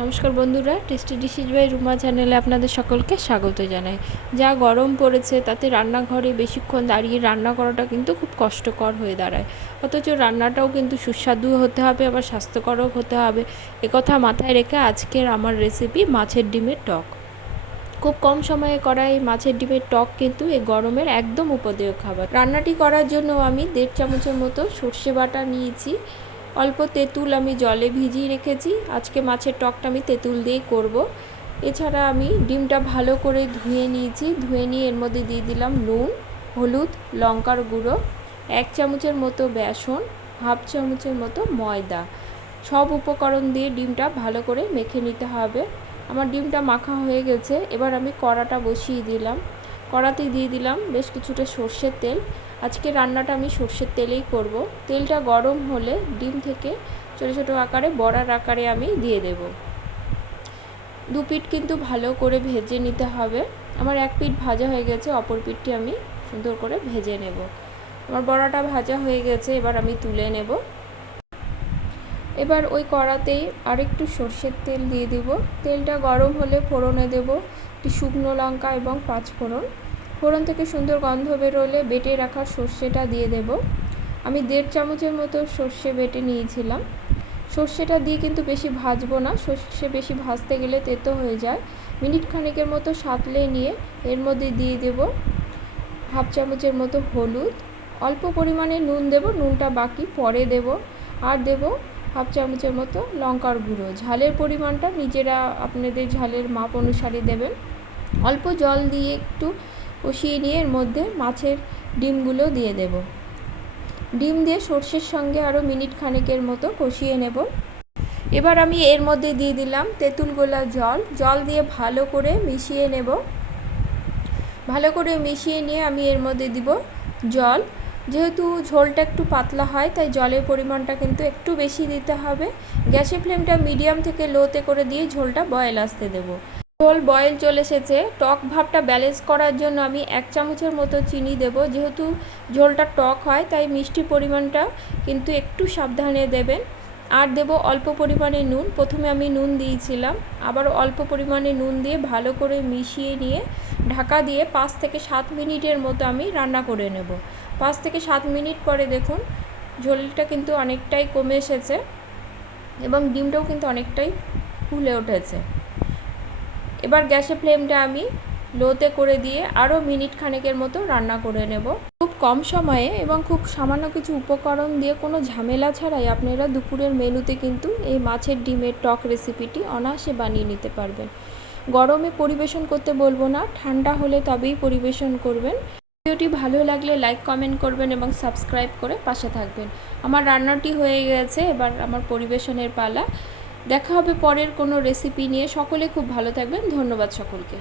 নমস্কার বন্ধুরা, tasty ডিশিজ by Ruma চ্যানেলে আপনাদের সকলকে স্বাগত জানাই। যা গরম পড়েছে তাতে রান্নাঘরে বেশিক্ষণ দাঁড়িয়ে রান্না করাটা কিন্তু খুব কষ্টকর হয়ে দাঁড়ায়। অথচ রান্নাটাও কিন্তু সুস্বাদু হতে হবে, আবার স্বাস্থ্যকরও হতে হবে। একথা মাথায় রেখে আজকের আমার রেসিপি মাছের ডিমের টক। খুব কম সময়ে করা এই মাছের ডিমের টক কিন্তু এই গরমের একদম উপদেয় খাবার। রান্নাটি করার জন্য আমি 1.5 চামচের মতো সর্ষে বাটা নিয়েছি। অল্প তেঁতুল আমি জলে ভিজিয়ে রেখেছি। আজকে মাছের টকটা আমি তেঁতুল দিয়েই করব। এছাড়া আমি ডিমটা ভালো করে ধুয়ে নিয়েছি। ধুয়ে নিয়ে এর মধ্যে দিয়ে দিলাম নুন, হলুদ, লঙ্কার গুঁড়ো, 1 চামচের মতো বেসন, হাফ চামচের মতো ময়দা। সব উপকরণ দিয়ে ডিমটা ভালো করে মেখে নিতে হবে। আমার ডিমটা মাখা হয়ে গেছে। এবার আমি কড়াটা বসিয়ে দিলাম। কড়াতে দিয়ে দিলাম বেশ কিছুটা সর্ষের তেল। আজকে রান্নাটা আমি সর্ষের তেলেই করব। তেলটা গরম হলে ডিম থেকে ছোটো ছোটো আকারে বড়ার আকারে আমি দিয়ে দেব। 2 পিঠ কিন্তু ভালো করে ভেজে নিতে হবে। আমার 1 পিঠ ভাজা হয়ে গেছে, অপর পিঠটি আমি সুন্দর করে ভেজে নেব। আমার বড়াটা ভাজা হয়ে গেছে, এবার আমি তুলে নেব। এবার ওই কড়াতেই আরেকটু সর্ষের তেল দিয়ে দেব। তেলটা গরম হলে ফোড়নে দেব একটি শুকনো লঙ্কা এবং 5 ফোড়ন। ফোড়ন থেকে সুন্দর গন্ধ বেরোলে বেটে রাখা সর্ষেটা দিয়ে দেব। আমি 1.5 চামচের মতো সর্ষে বেটে নিয়েছিলাম। সর্ষেটা দিয়ে কিন্তু বেশি ভাজবো না, সর্ষে বেশি ভাজতে গেলে তেতো হয়ে যায়। মিনিট খানেকের মতো সাঁতলে নিয়ে এর মধ্যে দিয়ে দেব হাফ চামচের মতো হলুদ, অল্প পরিমাণে নুন দেব, নুনটা বাকি পরে দেব। আর দেব হাফ চামচের মতো লঙ্কার গুঁড়ো। ঝালের পরিমাণটা নিজেরা আপনাদের ঝালের মাপ অনুসারে দেবেন। অল্প জল দিয়ে একটু কষিয়ে নিয়ে এর মধ্যে মাছের ডিমগুলো দিয়ে দেব। ডিম দিয়ে সর্ষের সঙ্গে আরও মিনিট খানেকের মতো কষিয়ে নেব। এবার আমি এর মধ্যে দিয়ে দিলাম তেঁতুল গোলা জল দিয়ে ভালো করে মিশিয়ে নেব। ভালো করে মিশিয়ে নিয়ে আমি এর মধ্যে দিব জল। যেহেতু ঝোলটা একটু পাতলা হয় তাই জলের পরিমাণটা কিন্তু একটু বেশি দিতে হবে। গ্যাসের ফ্লেমটা মিডিয়াম থেকে লোতে করে দিয়ে ঝোলটা বয়েল আসতে দেব। ঝোল বয়েল চলে এসেছে। টক ভাবটা ব্যালেন্স করার জন্য আমি 1 চামচের মতো চিনি দেব। যেহেতু ঝোলটা টক হয় তাই মিষ্টি পরিমাণটা কিন্তু একটু সাবধানে দেবেন। আর দেব অল্প পরিমাণে নুন। প্রথমে আমি নুন দিয়েছিলাম, আবার অল্প পরিমাণে নুন দিয়ে ভালো করে মিশিয়ে নিয়ে ঢাকা দিয়ে 5 থেকে 7 মিনিটের মতো আমি রান্না করে নেব। 5 থেকে 7 মিনিট পরে দেখুন ঝোলটা কিন্তু অনেকটাই কমে এসেছে এবং ডিমটাও কিন্তু অনেকটাই ফুলে উঠেছে। এবার গ্যাসের ফ্লেমটা আমি লোতে করে দিয়ে আরও মিনিট খানেকের মতো রান্না করে নেব। খুব কম সময়ে এবং খুব সামান্য কিছু উপকরণ দিয়ে কোনো ঝামেলা ছাড়াই আপনারা দুপুরের মেনুতে কিন্তু এই মাছের ডিমের টক রেসিপিটি অনায়াসে বানিয়ে নিতে পারবেন। গরমে পরিবেশন করতে বলবো না, ঠান্ডা হলে তবেই পরিবেশন করবেন। ভিডিওটি ভালো লাগলে লাইক কমেন্ট করবেন এবং সাবস্ক্রাইব করে পাশে থাকবেন। আমার রান্নাটি হয়ে গেছে, এবার আমার পরিবেশনের পালা। দেখা হবে পরের কোনো রেসিপি নিয়ে। সকলে খুব ভালো থাকবেন। ধন্যবাদ সকলকে।